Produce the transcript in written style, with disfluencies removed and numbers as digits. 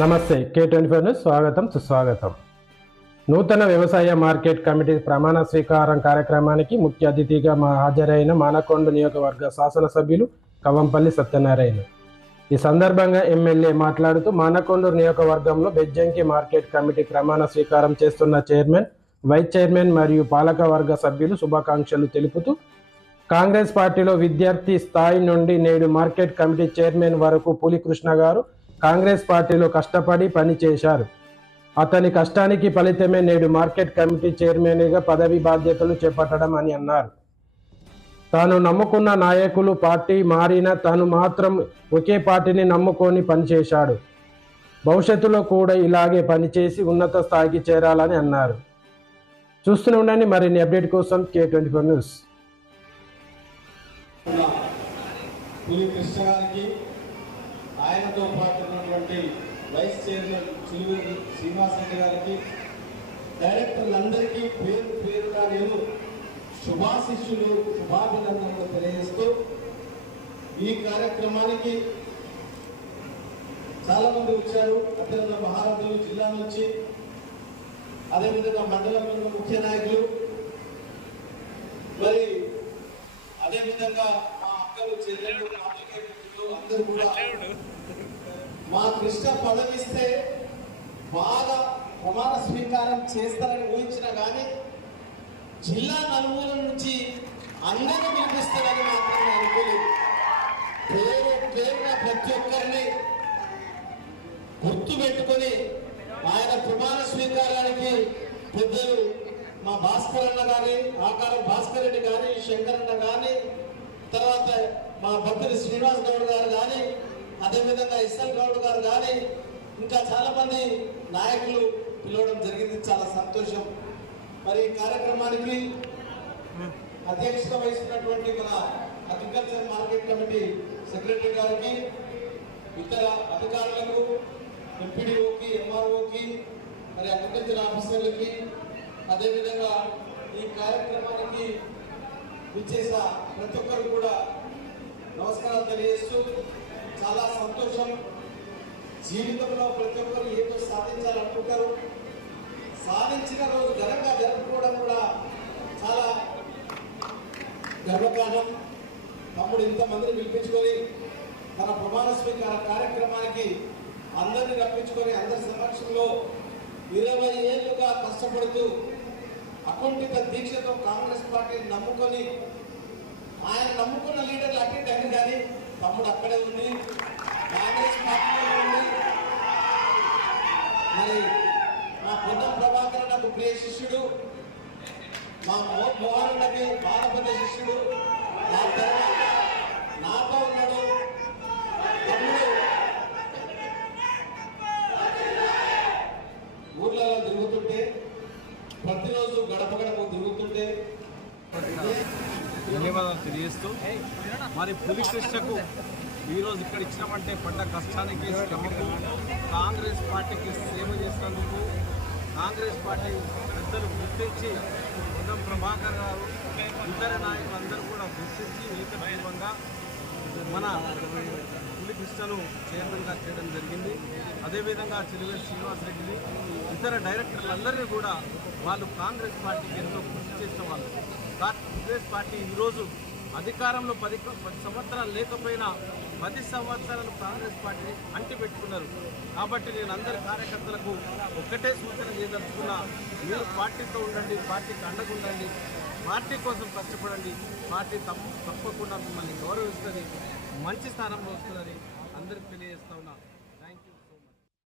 నమస్తే K24 news స్వాగతం సుస్వాగతం. నూతన వ్యవసాయ మార్కెట్ కమిటీ ప్రమాణ స్వీకారం కార్యక్రమానికి ముఖ్య అతిథిగా హాజరైన మానకొండ నియోజకవర్గ శాసనసభ్యులు కవంపల్లి సత్యనారాయణ. ఈ సందర్భంగా ఎమ్మెల్యే మాట్లాడుతూ మానకొండ నియోజకవర్గంలో బెజ్జంకి మార్కెట్ కమిటీ ప్రమాణ స్వీకారం చేస్తున్న చైర్మన్, వైస్ చైర్మన్ మరియు పాలకవర్గ సభ్యులు శుభాకాంక్షలు తెలుపుతూ కాంగ్రెస్ పార్టీలో విద్యార్థి స్థాయి నుండి నేడు మార్కెట్ కమిటీ చైర్మన్ వరకు పులికృష్ణ గారు కాంగ్రెస్ పార్టీలో కష్టపడి పనిచేశారు. అతని కష్టానికి ఫలితమే నేడు మార్కెట్ కమిటీ చైర్మన్గా పదవి బాధ్యతలు చేపట్టడం అని అన్నారు. తాను నమ్ముకున్న నాయకులు పార్టీ మారినా తాను మాత్రం ఒకే పార్టీని నమ్ముకొని పనిచేశాడు. భవిష్యత్తులో కూడా ఇలాగే పనిచేసి ఉన్నత స్థాయికి చేరాలని అన్నారు. చూస్తూనే ఉండండి మరిన్ని అప్డేట్ కోసం K24 న్యూస్. ఆయనతో పాటు ఉన్నటువంటి వైస్ చైర్మన్ చిలువూరి శ్రీనివాసరెడ్డి గారికి, డైరెక్టర్లందరికీ పేరు పేరుగా నేను శుభాశిష్యులు శుభాభినందనలు తెలియజేస్తూ ఈ కార్యక్రమానికి చాలా మంది వచ్చారు. అత్యంత మహారథులు జిల్లా నుంచి, అదేవిధంగా మండలంలో ముఖ్య నాయకులు, మరి అదేవిధంగా మా అక్కలు చెల్లెళ్ళు అందరూ కూడా మా కృష్ణ పదవిస్తే బాగా ప్రమాణ స్వీకారం చేస్తారని ఊహించినా కానీ జిల్లా నలుమూల నుంచి అందరినీ పిలిపిస్తారని మాత్రం అనుకోలేదు. పేరున ప్రతి ఒక్కరిని గుర్తు పెట్టుకొని ఆయన ప్రమాణ స్వీకారానికి పెద్దలు మా భాస్కర్ అన్న కానీ, ఆకారం భాస్కర్ రెడ్డి కానీ, శంకర్ అన్న కానీ, తర్వాత మా భక్తులు శ్రీనివాస్ గౌడ్ గారు కానీ, అదేవిధంగా ఇస్ఎల్ గౌడ్ గారు కానీ, ఇంకా చాలా మంది నాయకులు పిలవడం జరిగింది. చాలా సంతోషం. మరి ఈ కార్యక్రమానికి అధ్యక్షత వహిస్తున్నటువంటి మన అగ్రికల్చర్ మార్కెట్ కమిటీ సెక్రటరీ గారికి, ఇతర అధికారులకు, ఎంపీడీఓకి, ఎంఆర్ఓకి, మరి అగ్రికల్చర్ ఆఫీసర్లకి, అదేవిధంగా ఈ కార్యక్రమానికి విచ్చేసిన ప్రతి ఒక్కరు కూడా నమస్కారాలు తెలియజేస్తూ చాలా సంతోషం. జీవితంలో ప్రతి ఒక్కరు ఏదో సాధించాలనుకుంటారు. సాధించిన రోజు ఘనంగా జరుపుకోవడం కూడా చాలా గర్వకారణం. తమ్ముడు ఇంతమందిని పిలిపించుకొని తన ప్రమాణ స్వీకార కార్యక్రమానికి అందరినీ రప్పించుకొని అందరి సమక్షంలో 20 ఏళ్లుగా కష్టపడుతూ అకుంఠిత దీక్షతో కాంగ్రెస్ పార్టీని నమ్ముకొని, ఆయన నమ్ముకున్న లీడర్లు అటెండ్ అయ్యింది కానీ తమ్ముడు అక్కడే ఉంది, కాంగ్రెస్ పార్టీలో ఉంది. మరి మా పొన్నం ప్రభాకర్ నాకు ప్రియ శిష్యుడు, మా మోహన్ నకి బాధపడే శిష్యుడు, నా తర్వాత నాతో ఉన్నాడు. తమ్ముడు ఊర్లలో తిరుగుతుంటే, ప్రతిరోజు గడప గడప తిరుగుతుంటే ధన్యవాదాలు తెలియజేస్తూ, మరి పులికృష్ణకు ఈరోజు ఇక్కడ ఇచ్చినామంటే పడ్డ కష్టానికి, శ్రమకు, కాంగ్రెస్ పార్టీకి సేవ చేసినందుకు కాంగ్రెస్ పార్టీ పెద్దలు గుర్తించి, పొన్నం ప్రభాకర్ గారు, ఇతర నాయకులు అందరూ కూడా గుర్తించి ఏకగ్రీవంగా మన పులికృష్ణను చైర్మన్గా చేయడం జరిగింది. అదేవిధంగా చిలువూరి శ్రీనివాసరెడ్డిని, ఇతర డైరెక్టర్లందరినీ కూడా వాళ్ళు కాంగ్రెస్ పార్టీకి ఎంతో కృషి చేసిన వాళ్ళు. కాంగ్రెస్ పార్టీ ఈరోజు అధికారంలో 10 సంవత్సరాలు లేకపోయినా 10 సంవత్సరాలు కాంగ్రెస్ పార్టీని అంటిపెట్టుకున్నారు. కాబట్టి నేను అందరి కార్యకర్తలకు ఒక్కటే సూచన చేయదలుచుకున్నా, మీరు పార్టీతో ఉండండి, పార్టీకి అండగా ఉండండి, పార్టీ కోసం కష్టపడండి. పార్టీ తప్పకుండా మిమ్మల్ని గౌరవిస్తుంది, మంచి స్థానంలో వస్తుందని అందరికీ తెలియజేస్తా ఉన్నా.